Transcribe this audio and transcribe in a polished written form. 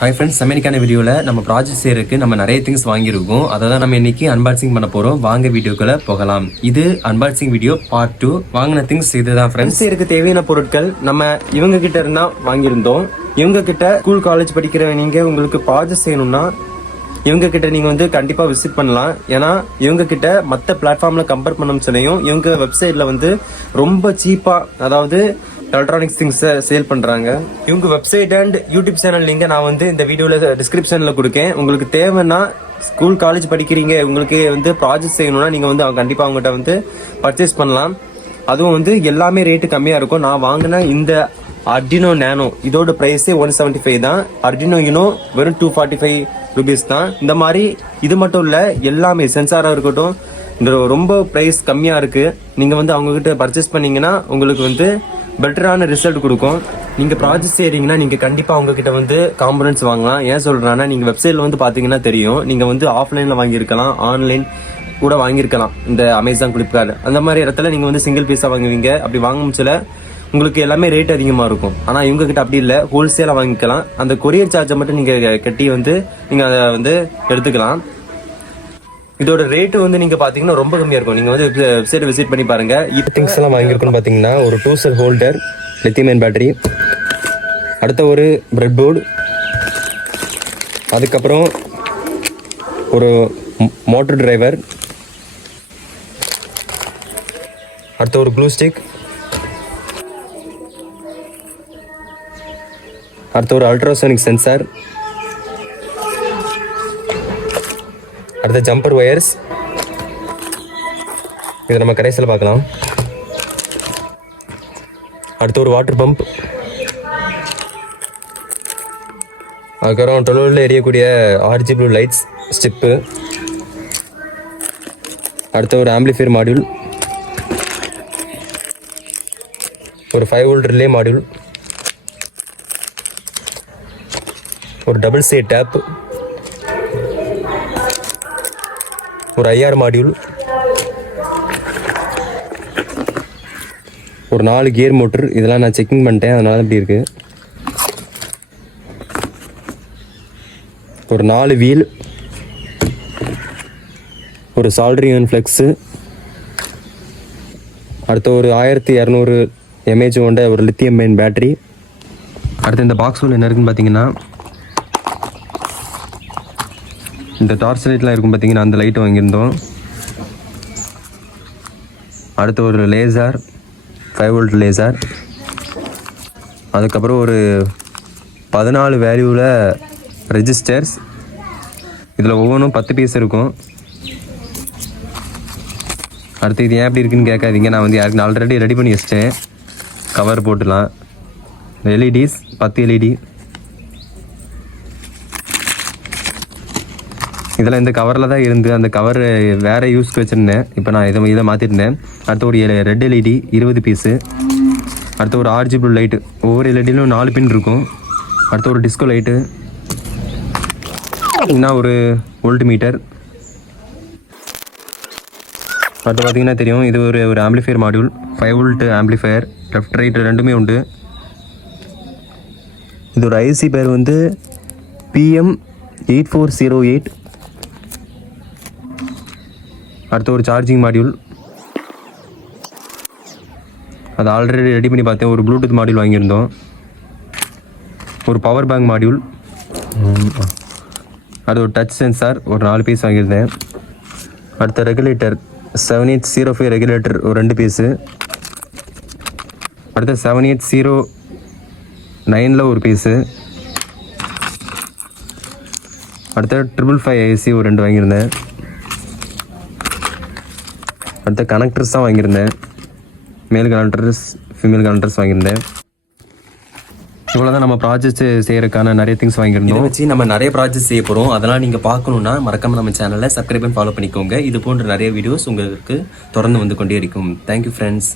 Hi friends, அமெரிக்கான வீடியோவில் நம்ம project செய்யறதுக்கு நம்ம நிறைய திங்ஸ் வாங்கியிருக்கோம். அதை தான் நம்ம இன்னைக்கு அன்பாக்சிங் பண்ண போகிறோம். வாங்க வீடியோக்குள்ள போகலாம். இது அன்பாக்சிங் வீடியோ பார்ட் 2. வாங்கின திங்ஸ் இதுதான் ஃப்ரெண்ட்ஸ். செய்யறதுக்கு தேவையான பொருட்கள் நம்ம இவங்க கிட்ட இருந்தா வாங்கியிருந்தோம். இவங்க கிட்ட ஸ்கூல் காலேஜ் படிக்கிற நீங்க உங்களுக்கு ப்ராஜெக்ட் செய்யணும்னா இவங்க கிட்ட நீங்க வந்து கண்டிப்பா விசிட் பண்ணலாம். ஏன்னா இவங்க கிட்ட மற்ற பிளாட்ஃபார்ம்ல கம்பேர் பண்ண சொல்லியும் இவங்க வெப்சைட்ல வந்து ரொம்ப சீப்பா, அதாவது எலக்ட்ரானிக்ஸ் திங்ஸ் சேல் பண்றாங்க. இவங்க website and YouTube channel link நான் வந்து இந்த வீடியோல டிஸ்கிரிப்ஷன்ல கொடுக்கேன். உங்களுக்கு தேவைன்னா ஸ்கூல் காலேஜ் படிக்கிறீங்க, உங்களுக்கு வந்து ப்ராஜெக்ட் செய்யணும்னா நீங்க வந்து கண்டிப்பா அவங்ககிட்ட வந்து பர்ச்சேஸ் பண்ணலாம். அதுவும் வந்து எல்லாமே ரேட்டு கம்மியா இருக்கும். நான் வாங்கின இந்த Arduino Nano இதோட பிரைஸே 175 தான். Arduino Uno வெறும் 245 ரூபீஸ் தான். இந்த மாதிரி இது மட்டும் இல்ல, எல்லாமே சென்சாரா இருக்கட்டும் இந்த ரொம்ப பிரைஸ் கம்மியா இருக்கு. நீங்க வந்து அவங்க கிட்ட பர்ச்சேஸ் பண்ணீங்கன்னா உங்களுக்கு வந்து பெட்டரான ரிசல்ட் கொடுக்கும். நீங்க ப்ராஜெக்ட் செய்றீங்கன்னா நீங்க கண்டிப்பா அவங்க கிட்ட வந்து காம்பனன்ட்ஸ் வாங்கலாம். ஏன் சொல்றேன்னா, நீங்க வெப்சைட்ல வந்து பாத்தீங்கன்னா தெரியும், நீங்க வந்து ஆஃப்லைன்ல வாங்கியிருக்கலாம், ஆன்லைன் கூட வாங்கியிருக்கலாம். இந்த அமேசான், பிளிப்கார்ட் அந்த மாதிரி இடத்துல நீங்க வந்து சிங்கிள் பீஸா வாங்குவீங்க. அப்படி வாங்க முடிச்சல உங்களுக்கு எல்லாமே ரேட் அதிகமா இருக்கும். ஆனா இவங்க கிட்ட அப்படி இல்ல, ஹோல்சேலா வாங்கிக்கலாம். அந்த கொரியர் சார்ஜை மட்டும் நீங்க கட்டி வந்து நீங்க அதை வந்து எடுத்துக்கலாம். இதோட ரேட்டு வந்து நீங்க பாத்தீங்கன்னா ரொம்ப கம்மியா இருக்கும். நீங்க வந்து வெப்சைட் விசிட் பண்ணி பாருங்க. இப்போ திங்ஸ் எல்லாம் வாங்கியிருக்குன்னு பாத்தீங்கன்னா ஒரு 2 செல் ஹோல்டர், லித்தியம் அயன் பேட்டரி, அடுத்த ஒரு பிரெட் போர்டு, அதுக்கப்புறம் ஒரு மோட்டர் டிரைவர், அடுத்த ஒரு க்ளூ ஸ்டிக், அடுத்த ஒரு அல்ட்ராசோனிக் சென்சார், அடுத்த ஜம்பர் ஒயர்ஸ். இதை நம்ம கடைசியில் பார்க்கலாம். அடுத்து ஒரு வாட்டர் பம்ப், அதுக்கப்புறம் 12 எரியக்கூடிய RGB லைட்ஸ் ஸ்டிப்பு, அடுத்த ஒரு ஆம்பிளிஃபையர் மாடியூல், ஒரு 5 வோல்ட் ரிலே மாடியூல், ஒரு டபுள் சைட் டேப், ஒரு IR மாடியூல், ஒரு 4 கியர் மோட்டர். இதெல்லாம் நான் செக்கிங் பண்ணிட்டேன், அதனால இப்படி இருக்கு. ஒரு 4 வீல், ஒரு சால்டரிங் ஃப்ளெக்ஸு, அடுத்த ஒரு 1200 mAh கொண்ட ஒரு லித்தியம் அயன் பேட்டரி. அடுத்து இந்த பாக்ஸ் உள்ள என்ன இருக்குன்னு பார்த்தீங்கன்னா, இந்த டார்ச் லைட்லாம் இருக்கும் பார்த்தீங்கன்னா, அந்த லைட்டு வாங்கியிருந்தோம். அடுத்து ஒரு லேசர், 5 வோல்ட் லேசர், அதுக்கப்புறம் ஒரு 14 வேல்யூவில் ரெஜிஸ்டர்ஸ். இதில் ஒவ்வொன்றும் 10 பீஸ் இருக்கும். அடுத்து இது ஏன் எப்படி இருக்குன்னு கேட்காதீங்க, நான் வந்து யாருக்கு ஆல்ரெடி ரெடி பண்ணி வச்சிட்டேன். கவர் போட்டுலாம். LEDs 10 LED. இதெல்லாம் இந்த கவரில் தான் இருந்து, அந்த கவர் வேறு யூஸ்க்கு வச்சுருந்தேன். இப்போ நான் இதை மாற்றிருந்தேன். அடுத்து ஒரு ரெட் எல்இடி 20 பீஸு. அடுத்து ஒரு RGB லைட்டு, ஒவ்வொரு எல்இடியிலும் 4 பின் இருக்கும். அடுத்து ஒரு டிஸ்கோ லைட்டு, இன்னும் ஒரு வோல்ட் மீட்டர். அடுத்து பார்த்தீங்கன்னா தெரியும், இது ஒரு amplifier module, 5 volt amplifier, left right ரெண்டுமே உண்டு. இது ஒரு ஐசி பேர் வந்து PM8408. அடுத்து ஒரு சார்ஜிங் மாடியூல், அது ஆல்ரெடி ரெடி பண்ணி பார்த்தேன். ஒரு ப்ளூடூத் மாடியூல் வாங்கியிருந்தோம். ஒரு பவர் பேங்க் மாடியூல், அது ஒரு டச் சென்சார், ஒரு 4 பீஸ் வாங்கியிருந்தேன். அடுத்த ரெகுலேட்டர் 7805 ரெகுலேட்டர், ஒரு 2 பீஸு. அடுத்த 7809 ஒரு பீஸு. அடுத்த 555 AC ஒரு 2 வாங்கியிருந்தேன். அடுத்த கனெக்டர்ஸ் தான் வாங்கியிருந்தேன். மேல் கனெக்டர்ஸ், ஃபீமேல் கனெக்டர்ஸ் வாங்கியிருந்தேன். இவ்வளோ தான் நம்ம ப்ராஜெக்ட் செய்யறதுக்கான நிறைய திங்ஸ் வாங்கியிருந்தோம். இதை வச்சு நம்ம நிறைய ப்ராஜெக்ட் செய்ய போகிறோம். அதெல்லாம் நீங்கள் பார்க்கணுன்னா மறக்காம நம்ம சேனலை சப்ஸ்கிரைப் பண்ணி ஃபாலோ பண்ணிக்கோங்க. இது போன்ற நிறைய வீடியோஸ் உங்களுக்கு தொடர்ந்து வந்து கொண்டே இருக்கும். Thank you friends.